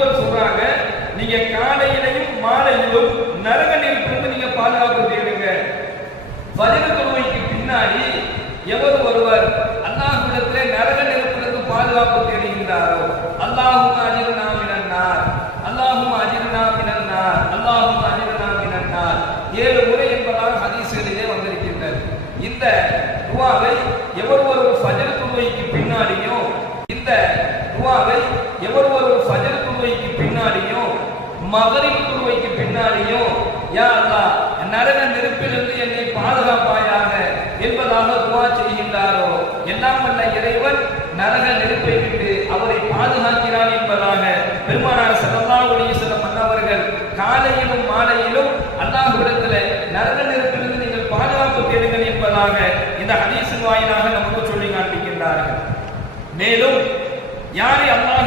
இன்னொரு சொல்றாங்க, நீங்க காலையிலையும் மாலையிலும் நரக நெருப்பிலிருந்து நீங்க பாதுகாப்பு தேடுங்க. ஃபஜ்ர் தொழுகைக்கு பின்னாடி எவர் ஒருவர் அல்லாஹ்விடத்திலே நரக நெருப்பிலிருந்து பாதுகாப்பு தேடுகின்றாரோ, அல்லாஹும்ம அஜிர்னா மினன் நார், அல்லாஹும்ம அஜிர்னா மினன் நார், அல்லாஹும்ம அஜிர்னா மினன் நார் 7 முறை என்பதாக ஹதீஸ்களிலே வந்திருக்கின்றது. இந்த துஆவை எவர் ஒருவர் ஃபஜ்ர் தொழுகைக்கு பின்னாடியும் இந்த துஆவை எவர் ஒருவர் ஃபஜ்ர் தொழுகைக்கு பின்னாடியும் மக்ரிப் தொழுகைக்கு பின்னாடியும் யா அல்லாஹ் நரக நெருப்பிலிருந்து என்னை பாதுகாப்பாயாக என்பதாக துஆ செய்கின்றாரோ, எல்லாம் வல்ல இறைவன் நரக நெருப்பை விட்டு அவரை பாதுகாக்கிறான் என்பதாக பெருமானார் ஸல்லல்லாஹு அலைஹி வஸல்லம் அவர்கள் காலையிலும் மாலையிலும் அல்லாஹ்விடத்தில் நரக நெருப்பிலிருந்து நீங்கள் பாதுகாப்பு தேடுங்கள் என்பதாக இந்த ஹதீஸின் வாயிலாக நமக்கு சொல்லி காண்பிக்கின்றார்கள். மேலும் யாரை அல்லாஹ்